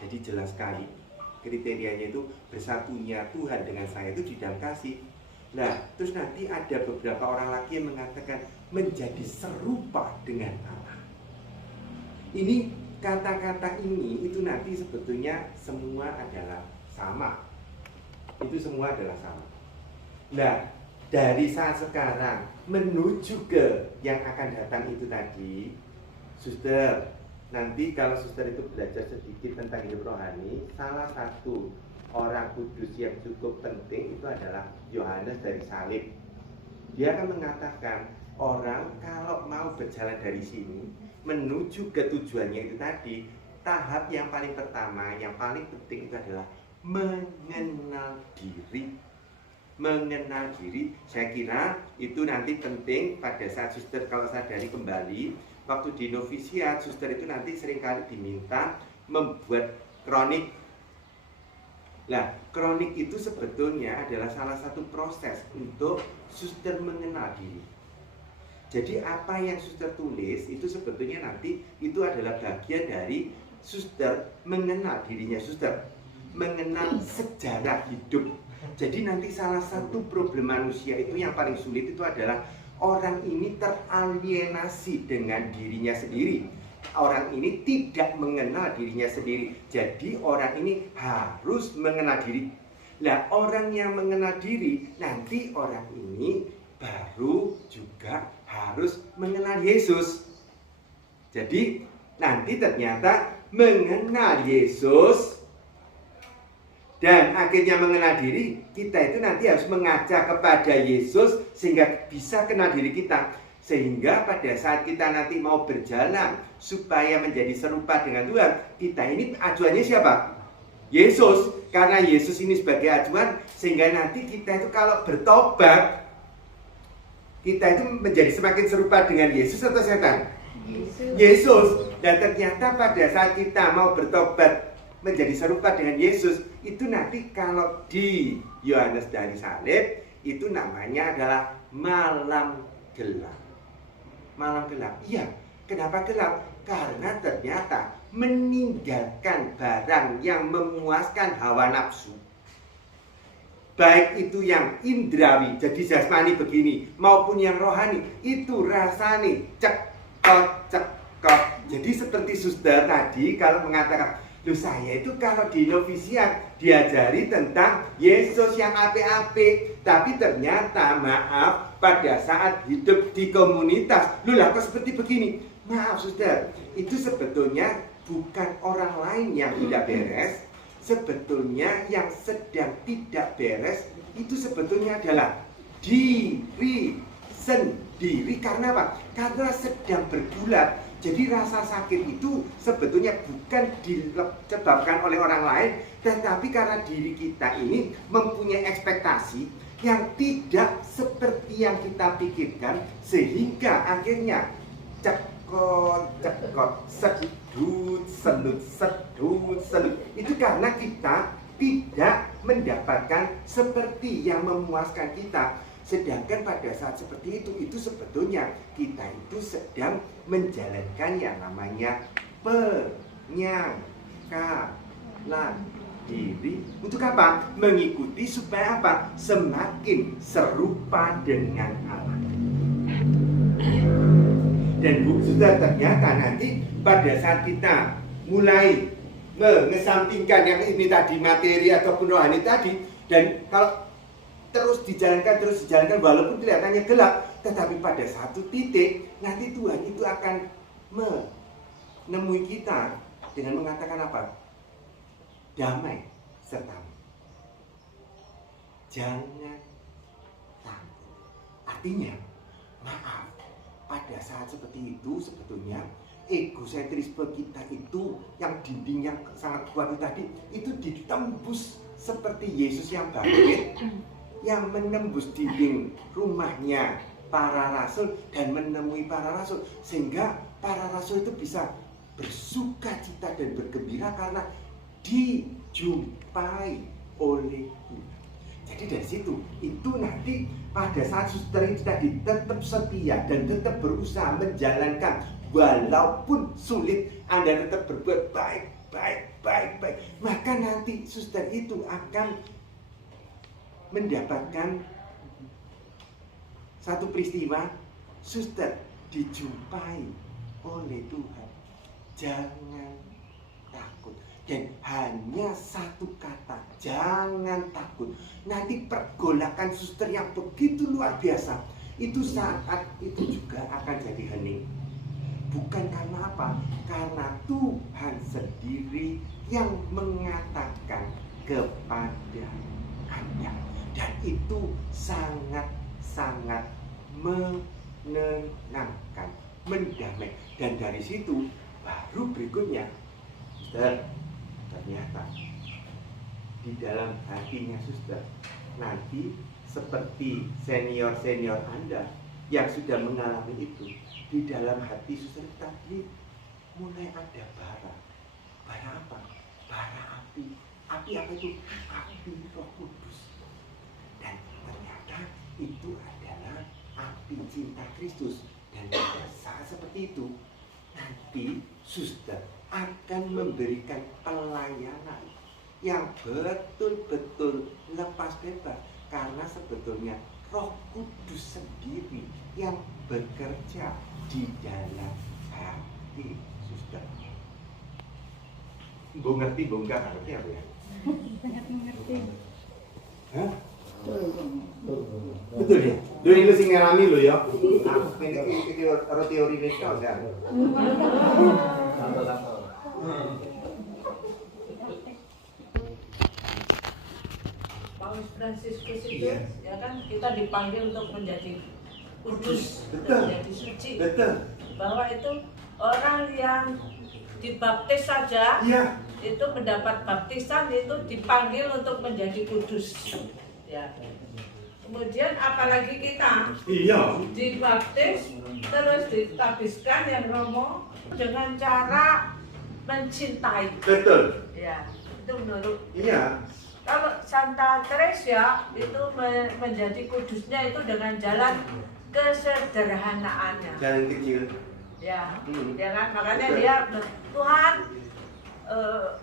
Jadi jelas sekali kriterianya itu bersatunya Tuhan dengan saya itu di dalam kasih. Nah, terus nanti ada beberapa orang lagi yang mengatakan menjadi serupa dengan Allah. Ini kata-kata ini itu nanti sebetulnya semua adalah sama. Itu semua adalah sama. Nah, dari saat sekarang menuju ke yang akan datang itu tadi, suster, nanti kalau suster itu belajar sedikit tentang hidup rohani, salah satu orang kudus yang cukup penting itu adalah Yohanes dari Salib. Dia akan mengatakan orang kalau mau berjalan dari sini menuju ke tujuannya itu tadi, tahap yang paling pertama, yang paling penting itu adalah mengenal diri. Mengenal diri, saya kira itu nanti penting pada saat suster kalau sadari kembali waktu di novisiat, suster itu nanti seringkali diminta membuat kronik. Nah, kronik itu sebetulnya adalah salah satu proses untuk suster mengenal diri. Jadi apa yang suster tulis itu sebetulnya nanti itu adalah bagian dari suster mengenal dirinya suster, mengenal sejarah hidup. Jadi nanti salah satu problem manusia itu yang paling sulit itu adalah orang ini teralienasi dengan dirinya sendiri. Orang ini tidak mengenal dirinya sendiri. Jadi orang ini harus mengenal diri. Nah, orang yang mengenal diri, nanti orang ini baru juga harus mengenal Yesus. Jadi nanti ternyata mengenal Yesus dan akhirnya mengenal diri, kita itu nanti harus mengajak kepada Yesus sehingga bisa kenal diri kita. Sehingga pada saat kita nanti mau berjalan supaya menjadi serupa dengan Tuhan, kita ini acuannya siapa? Yesus. Karena Yesus ini sebagai acuan, sehingga nanti kita itu kalau bertobat, kita itu menjadi semakin serupa dengan Yesus atau setan? Yesus. Dan ternyata pada saat kita mau bertobat menjadi serupa dengan Yesus, itu nanti kalau di Yohanes dari Salib itu namanya adalah malam gelap. Malam gelap. Iya, kenapa gelap? Karena ternyata meninggalkan barang yang memuaskan hawa nafsu, baik itu yang indrawi, jadi jasmani begini, maupun yang rohani, itu rasanya cek kok. Jadi seperti suster tadi kalau mengatakan, loh saya itu kalau di novisiat diajari tentang Yesus yang ape-ape, tapi ternyata maaf pada saat hidup di komunitas, loh lah kok seperti begini. Maaf suster, itu sebetulnya bukan orang lain yang tidak beres. Sebetulnya yang sedang tidak beres itu sebetulnya adalah diri sendiri. Karena apa? Karena sedang bergulat. Jadi rasa sakit itu sebetulnya bukan disebabkan oleh orang lain, tetapi karena diri kita ini mempunyai ekspektasi yang tidak seperti yang kita pikirkan, sehingga akhirnya cekot, sedut. Itu karena kita tidak mendapatkan seperti yang memuaskan kita. Sedangkan pada saat seperti itu sebetulnya kita itu sedang menjalankan yang namanya penyangkalan diri. Untuk apa? Mengikuti supaya apa? Semakin serupa dengan Allah. Dan sudah ternyata nanti pada saat kita mulai mengesampingkan yang ini tadi materi ataupun rohani tadi, dan kalau terus dijalankan walaupun kelihatannya gelap, tetapi pada satu titik nanti Tuhan itu akan menemui kita dengan mengatakan apa? Damai sertamu, jangan takut. Artinya maaf, pada saat seperti itu sebetulnya egosentrisme kita itu yang dinding yang sangat kuat tadi itu ditembus seperti Yesus yang bangkit, yang menembus dinding rumahnya para rasul dan menemui para rasul, sehingga para rasul itu bisa bersukacita dan bergembira karena dijumpai oleh Tuhan. Jadi dari situ itu nanti pada saat suster itu tadi tetap setia dan tetap berusaha menjalankan walaupun sulit, Anda tetap berbuat baik, maka nanti suster itu akan mendapatkan satu peristiwa, suster dijumpai oleh Tuhan. Jangan takut. Dan hanya satu kata, jangan takut. Nanti pergolakan suster yang begitu luar biasa, itu saat itu juga akan jadi hening. Bukan karena apa? Karena Tuhan sendiri yang mengatakan kepada Anda. Dan itu sangat-sangat menenangkan, mendamai. Dan dari situ baru berikutnya, suster, ternyata di dalam hatinya suster nanti seperti senior-senior Anda yang sudah mengalami itu, di dalam hati suster tadi mulai ada bara. Bara apa? Bara api. Api apa itu? Api Roh Kudus. Dan ternyata itu adalah api cinta Kristus. Dan pada saat seperti itu, nanti suster akan memberikan pelayanan yang betul-betul lepas bebas, karena sebetulnya Roh Kudus sendiri yang bekerja di dalam hati suster. Mbok ngerti, mbok enggak ngerti apa ya? Sangat mengerti. Hah? Betul ya? Lu ini sing ngalami lo ya. Aku ini teori ini kau kan. Paus Fransiskus itu, ya kan kita dipanggil untuk menjadi kudus, Betul. menjadi suci. Betul. Bahwa itu orang yang dibaptis saja, Iya. itu mendapat baptisan itu dipanggil untuk menjadi kudus. Ya. Kemudian apalagi kita Iya. dibaptis terus ditabiskan yang Romo dengan cara mencintai. Betul. Ya, itu menurut. Iya. Kalau Santa Teresa itu menjadi kudusnya itu dengan jalan kesederhanaannya. Jalan kecil. Ya, Hmm. ya kan, makanya Betul. dia Tuhan,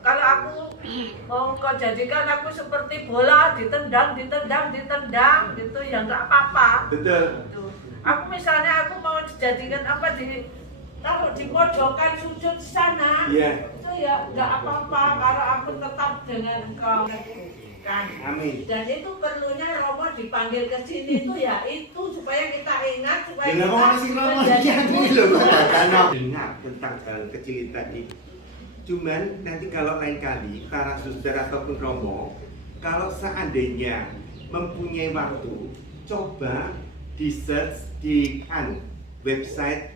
kalau aku mau kau jadikan aku seperti bola ditendang gitu ya nggak apa-apa. Betul. Gitu. Aku misalnya aku mau dijadikan apa Kalau di pojokan sujud di sana, Iya. itu ya nggak apa-apa, karena aku tetap dengan engkau. Kan. Amin. Dan itu perlunya Romo dipanggil ke sini itu ya itu supaya kita ingat, supaya Dengar kita apa sih Romo? menjadi Iya, ini loh, muda. karena dengar tentang jalan kecil itu tadi. Cuman nanti kalau lain kali para suster ataupun Romo, kalau seandainya mempunyai waktu, coba di search di website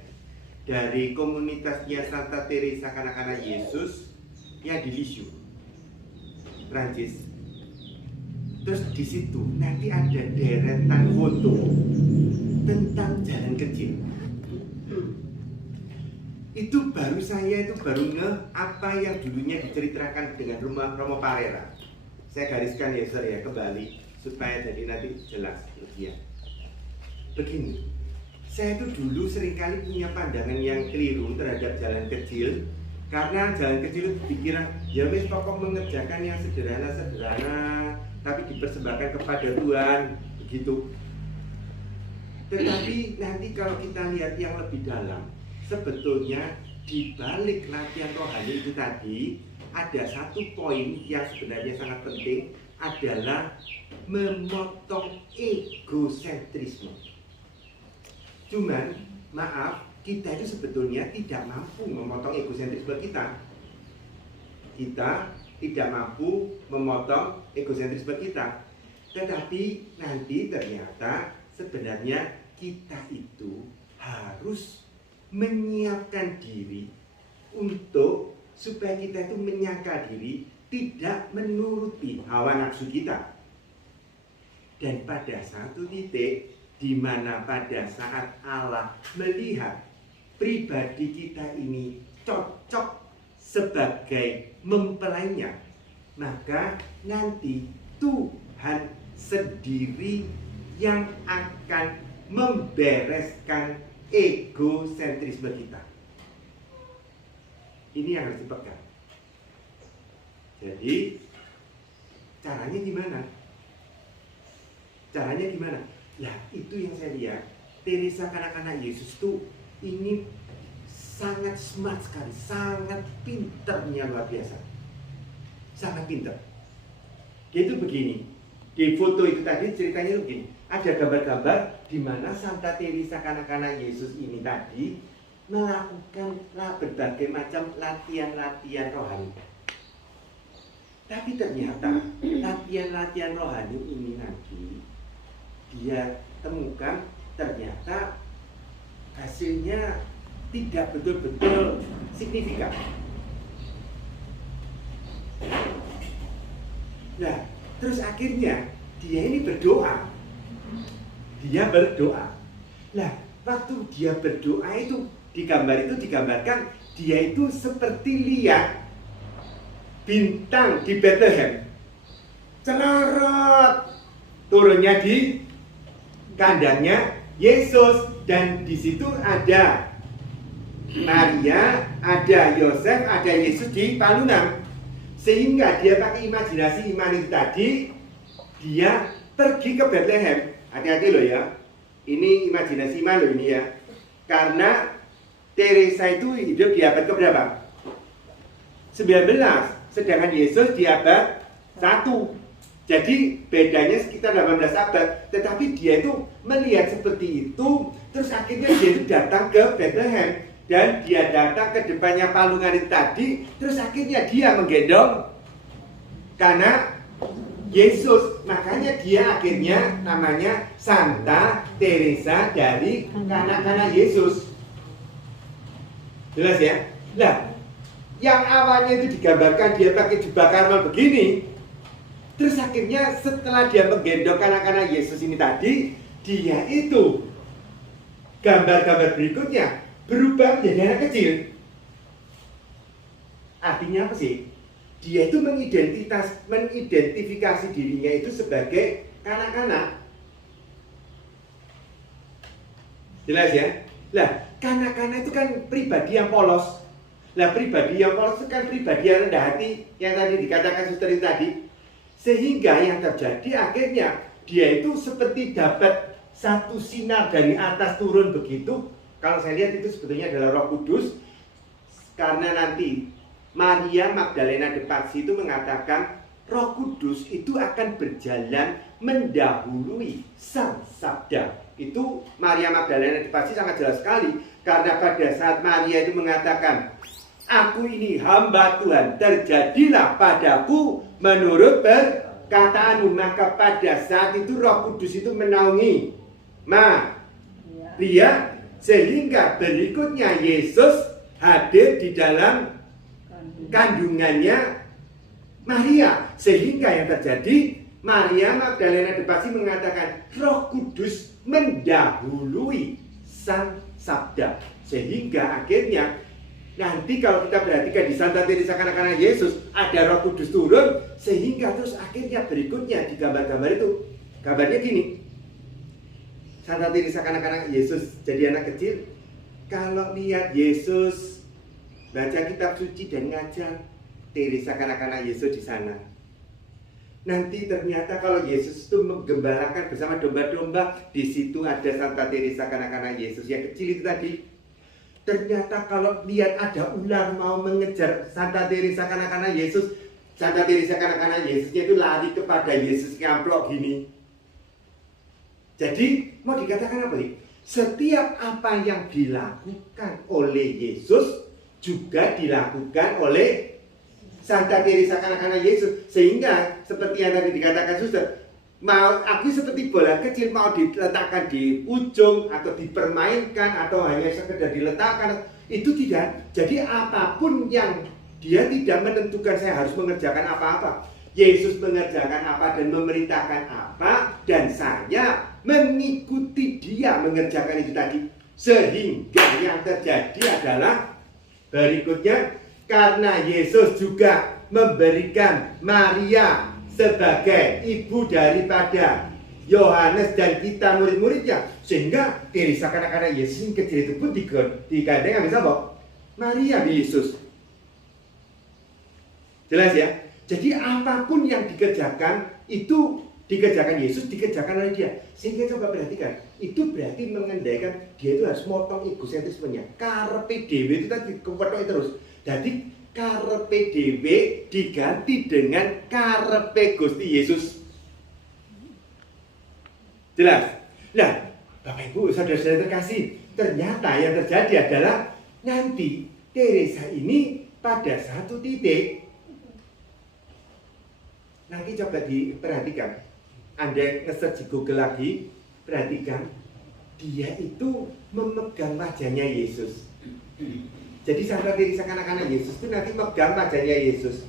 dari komunitasnya Santa Teresa Kanak-kanak Yesus yang di Lisieux, Prancis. Terus di situ nanti ada deretan foto tentang jalan kecil. Itu baru saya itu baru ngeh apa yang dulunya diceritakan dengan Romo Parera. Saya gariskan ya Sir ya kembali supaya jadi nanti jelas ya. Begini, saya itu dulu seringkali punya pandangan yang keliru terhadap jalan kecil. Karena jalan kecil itu dikira ya wis pokok mengerjakan yang sederhana-sederhana tapi dipersembahkan kepada Tuhan begitu. Tetapi nanti kalau kita lihat yang lebih dalam, sebetulnya di balik latihan rohani itu tadi ada satu poin yang sebenarnya sangat penting adalah memotong egosentrisme. Cuman maaf, kita itu sebetulnya tidak mampu memotong egosentrisme kita. Kita tidak mampu memotong egosentrisme kita. Tetapi nanti ternyata sebenarnya kita itu harus menyiapkan diri untuk supaya kita itu menyangka diri tidak menuruti hawa nafsu kita. Dan pada satu titik di mana pada saat Allah melihat pribadi kita ini cocok sebagai mempelainya, maka nanti Tuhan sendiri yang akan membereskan egosentrisme kita. Ini yang harus dipegang. Jadi caranya gimana? Caranya gimana? Lah itu yang saya lihat Teresa Kanak-kanak Yesus tuh ini sangat smart sekali, sangat pinternya luar biasa, sangat pinter. Dia itu begini, di foto itu tadi ceritanya begini, ada gambar-gambar di mana Santa Teresa Kanak-kanak Yesus ini tadi melakukan berbagai macam latihan-latihan rohani. Tapi ternyata latihan-latihan rohani ini nanti dia temukan ternyata hasilnya tidak betul-betul signifikan. Nah, terus akhirnya dia ini berdoa. Dia berdoa. Nah, waktu dia berdoa itu di gambar itu digambarkan dia itu seperti lihat bintang di Bethlehem. Celorot turunnya di kandangnya Yesus dan di situ ada Maria, ada Yosef, ada Yesus di palunan. Sehingga dia pakai imajinasi iman itu tadi, dia pergi ke Bethlehem. Hati-hati loh ya. Ini imajinasi iman loh ini ya. Karena Teresa itu hidup di abad keberapa? 19, sedangkan Yesus di abad 1. Jadi bedanya sekitar 18 abad. Tetapi dia itu melihat seperti itu, terus akhirnya dia itu datang ke Bethlehem. Dan dia datang ke depannya palungan itu tadi, terus akhirnya dia menggendong karena Yesus. Makanya dia akhirnya namanya Santa Teresa dari Kanak-kanak Yesus. Jelas ya? Nah, yang awalnya itu digambarkan dia pakai jubah karmel begini, terus akhirnya setelah dia menggendong Kanak-kanak Yesus ini tadi, dia itu gambar-gambar berikutnya berubah menjadi anak kecil. Artinya apa sih? Dia itu mengidentifikasi dirinya itu sebagai kanak-kanak. Jelas ya? Lah, kanak-kanak itu kan pribadi yang polos. Lah, pribadi yang polos itu kan pribadi yang rendah hati, yang tadi dikatakan suster itu tadi. Sehingga yang terjadi akhirnya dia itu seperti dapat satu sinar dari atas turun begitu, Kalau saya lihat itu sebetulnya adalah Roh Kudus, karena nanti Maria Magdalena de Pazzi itu mengatakan Roh Kudus itu akan berjalan mendahului Sang Sabda. Itu Maria Magdalena de Pazzi sangat jelas sekali, karena pada saat Maria itu mengatakan, aku ini hamba Tuhan, terjadilah padaku menurut perkataanmu, maka pada saat itu Roh Kudus itu menaungi Maria, sehingga berikutnya Yesus hadir di dalam kandungannya Maria, sehingga yang terjadi Maria Magdalena de Pazzi mengatakan Roh Kudus mendahului Sang Sabda, sehingga akhirnya nanti kalau kita perhatikan di Santa Teresa kanak-kanak Yesus ada Roh Kudus turun, sehingga terus akhirnya berikutnya di gambar-gambar itu gambarnya gini, Santa Teresa kanak-kanak Yesus jadi anak kecil. Kalau lihat Yesus baca kitab suci dan ngajar, Teresa kanak-kanak Yesus di sana. Nanti ternyata kalau Yesus itu menggembalakan bersama domba-domba, di situ ada Santa Teresa kanak-kanak Yesus yang kecil itu tadi. Ternyata kalau lihat ada ular mau mengejar Santa Teresa kanak-kanak Yesus, Santa Teresa kanak-kanak Yesusnya itu lari kepada Yesus ngamplok gini. Jadi mau dikatakan apa nih? Setiap apa yang dilakukan oleh Yesus juga dilakukan oleh Santa Teresa kanak-kanak Yesus. Sehingga seperti yang tadi dikatakan suster, mau aku seperti bola kecil, mau diletakkan di ujung atau dipermainkan atau hanya sekedar diletakkan, itu tidak. Jadi apapun yang dia tidak menentukan saya harus mengerjakan apa-apa. Yesus mengerjakan apa dan memerintahkan apa, dan saya mengikuti dia mengerjakan itu tadi. Sehingga yang terjadi adalah berikutnya, karena Yesus juga memberikan Maria sebagai ibu daripada Yohanes dan kita murid-muridnya, sehingga Teresa kanak-kanak Yesus yang kecil itu pun digandeng sama siapa? Maria Yesus. Jelas ya? Jadi apapun yang dikerjakan itu dikerjakan Yesus, dikerjakan oleh dia. Sehingga coba perhatikan, itu berarti mengendalikan dia itu harus motong egosentrismenya. Karepe dhewe itu tadi kewethoke terus. Jadi karepe dhewe diganti dengan karepe Gusti Yesus. Jelas? Nah, Bapak Ibu, saudara-saudara terkasih, ternyata yang terjadi adalah nanti Teresa ini pada satu titik, nanti coba diperhatikan, Anda nge-search di Google lagi, perhatikan, dia itu memegang wajahnya Yesus. Jadi Santa Teresa kanak-kanak Yesus itu nanti megang wajahnya Yesus.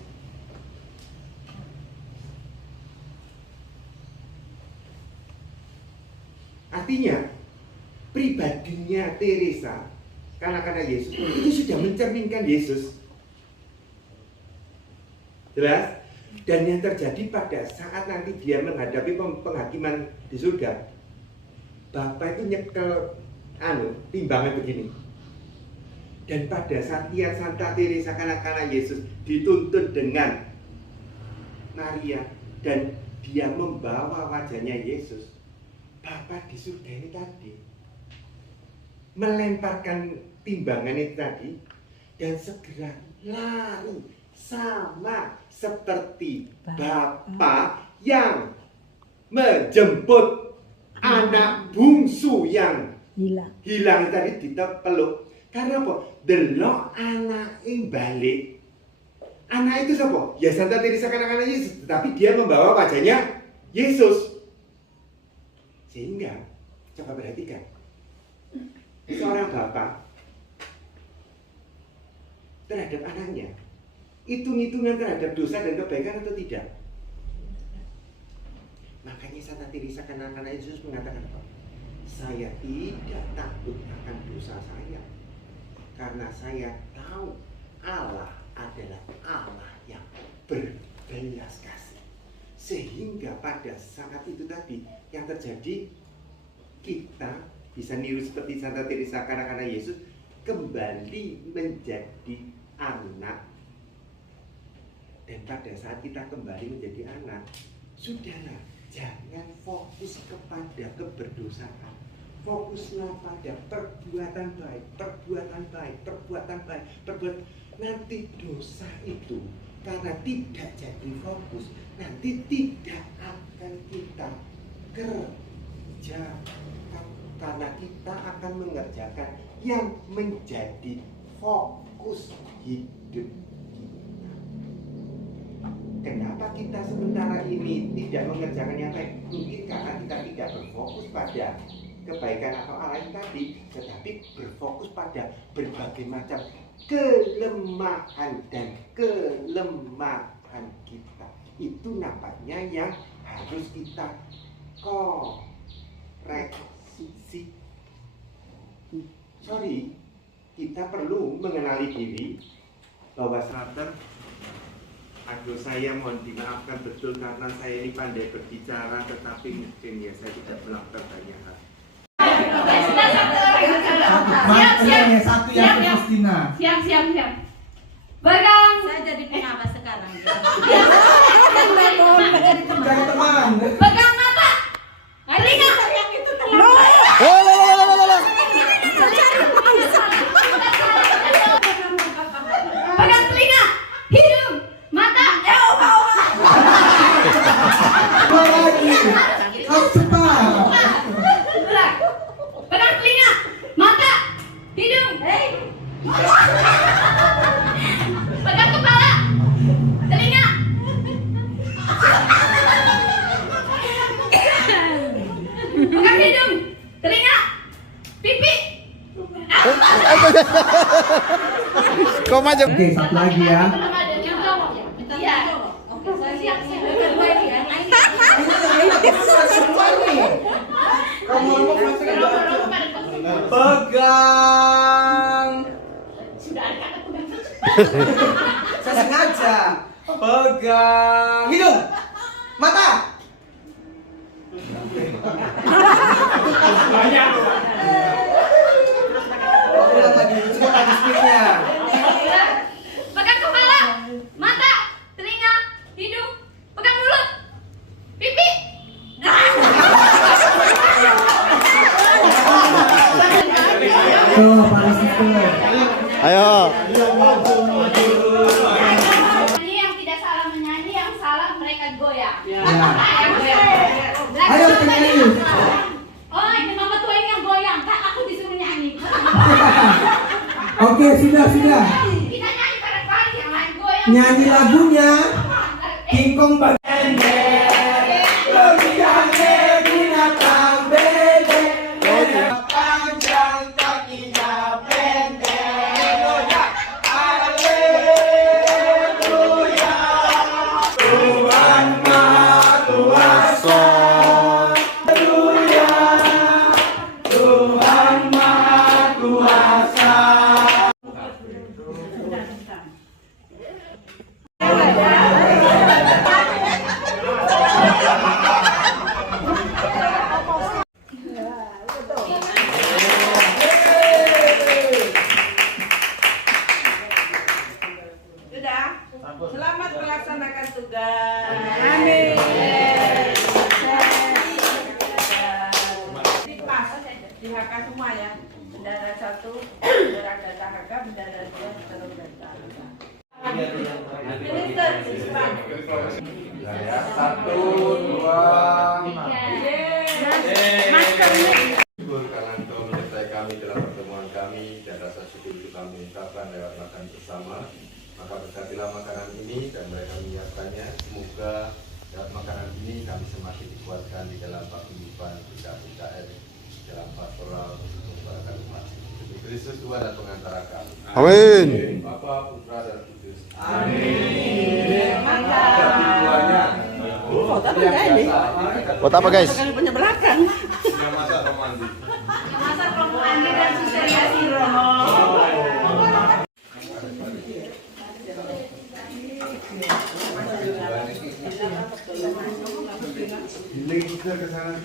Artinya pribadinya Teresa kanak-kanak Yesus itu sudah mencerminkan Yesus. Jelas? Dan yang terjadi pada saat nanti dia menghadapi penghakiman di surga, Bapak itu nyekel timbangan begini. Dan pada saat dia Santa Teresa kanak-kanak Yesus dituntun dengan Maria dan dia membawa wajahnya Yesus, Bapak di surga ini tadi melemparkan timbangan itu tadi dan segera lari sama seperti Bapa yang menjemput anak bungsu yang hilang tadi dipeluk. Karena apa? Delok anak yang balik. Anak itu siapa? Ya Santa Teresa kanak-kanak Yesus, tetapi dia membawa wajahnya Yesus. Sehingga coba perhatikan, seorang bapak terhadap anaknya hitung-hitungan terhadap dosa dan kebaikan atau tidak? Makanya Santa Teresa kanak-kanak Yesus mengatakan apa? Saya tidak takut akan dosa saya, karena saya tahu Allah adalah Allah yang berbelas kasih. Sehingga pada saat itu tadi yang terjadi, kita bisa niru seperti Santa Teresa kanak-kanak Yesus, kembali menjadi anak. Dan pada saat kita kembali menjadi anak, sudahlah, jangan fokus kepada keberdosaan. fokuslah pada perbuatan baik, perbuatan baik, perbuatan baik, perbuatan. Nanti dosa itu karena tidak jadi fokus, nanti tidak akan kita kerjakan, karena kita akan mengerjakan yang menjadi fokus hidup kita. Kenapa kita sementara ini tidak mengerjakan yang baik? Mungkin karena kita tidak berfokus pada kebaikan atau Allah tadi, tetapi berfokus pada berbagai macam kelemahan dan kelemahan kita. Itu nampaknya yang harus kita koreksi. Kita perlu mengenali diri bahwa aduh, saya mohon dimaafkan betul karena saya ini pandai berbicara, tetapi mungkin ya saya tidak melakukan banyak hal. Siap. Barang. Saya jadi pengawas sekarang. Jadi teman. Pegang mata. Telinga. Pegang telinga, hidung, mata. Pegang telinga, mata, hidung. Pegang kepala, telinga. Pegang hidung, telinga, pipi. Kok maju? Oke, satu lagi ya. Iya. Oke, saya siap. Pegang. Saya sengaja. Pegang hidung, mata. Ulang lagi, cepat lagi speednya. Pegang kepala, mata, telinga, hidung, pegang mulut, pipi. Tuh, panas itu. Ayo. Ini yang tidak salah menyanyi, yang salah mereka goyang. Ya. Yang goyang. Ayo kita nyanyi. Oh, ini mama tua ini yang goyang, kan aku disuruh nyanyi. Oke, sudah. Kita nyanyi bareng-bareng, yang lain goyang. Nyanyi lagunya King Kong panjang kakinya pendek. Haleluya. Tuhan Maha Kuasa. Haleluya. Tuhan Maha Kuasa. Sudah. Selamat melaksanakan tugas. Amin. Di HK semua ya. Bendara 1, bendera data HK, bendara 2, bendera data HK. Minister, Ispan. 1, 2, 3. Syukur karena Engkau menyertai kami dalam pertemuan kami, dan rasa syukur itu kami ungkapkan lewat makan bersama. Maka berkatilah makanan ini dan mereka menyiapkannya. Semoga lewat makanan ini kami semakin dikuatkan di dalam paguyuban PKR, dalam pastoral untuk membarakan umat. Demi Kristus Tuhan dan pengantara kami. Amin. Bapa, Putra dan Kudus. Amin. Buat apa guys? Punya belakang. Yang masak romandi. Masa kelompok Andi dan Susteria Sirono. Lagi kita ke sana.